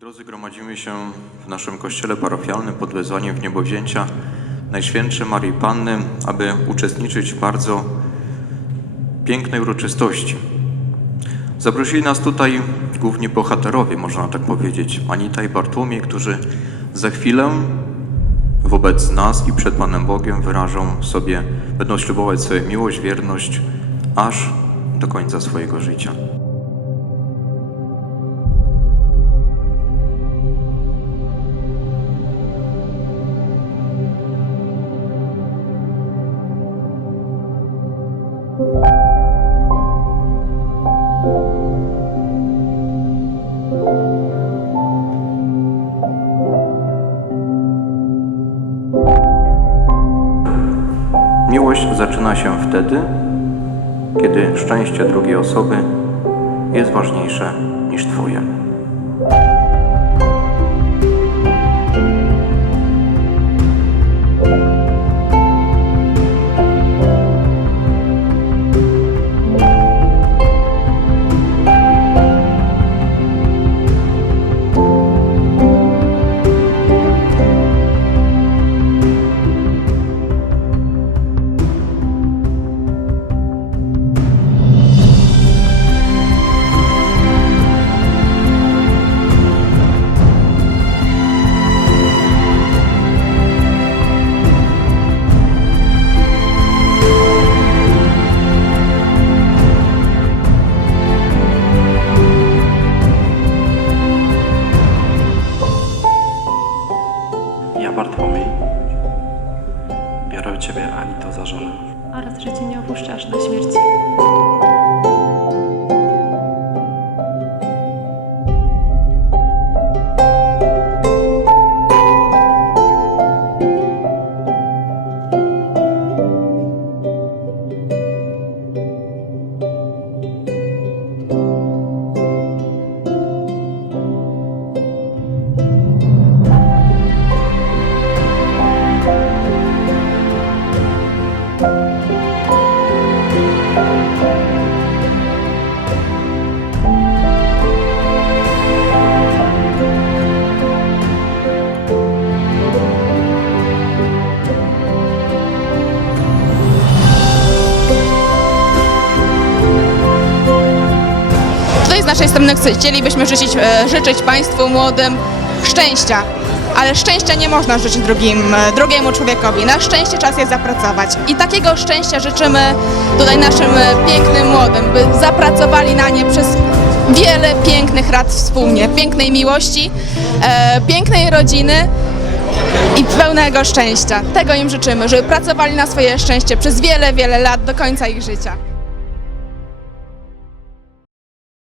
Drodzy, gromadzimy się w naszym kościele parafialnym pod wezwaniem w niebowzięcia Najświętszej Marii Panny, aby uczestniczyć w bardzo pięknej uroczystości. Zaprosili nas tutaj głównie bohaterowie, można tak powiedzieć, Anita i Bartłomiej, którzy za chwilę wobec nas i przed Panem Bogiem wyrażą sobie, będą ślubować sobie miłość, wierność aż do końca swojego życia. Miłość zaczyna się wtedy, kiedy szczęście drugiej osoby jest ważniejsze niż Twoje. Ja, Bartłomiej, biorę Ciebie, Anito, za żonę oraz że Cię nie opuszczasz do śmierci. Naszej strony chcielibyśmy życzyć, e, życzyć Państwu młodym szczęścia. Ale szczęścia nie można życzyć drugim, e, drugiemu człowiekowi. Na szczęście czas jest zapracować. I takiego szczęścia życzymy tutaj naszym e, pięknym młodym, by zapracowali na nie przez wiele pięknych lat wspólnie. Pięknej miłości, e, pięknej rodziny i pełnego szczęścia. Tego im życzymy, żeby pracowali na swoje szczęście przez wiele, wiele lat do końca ich życia.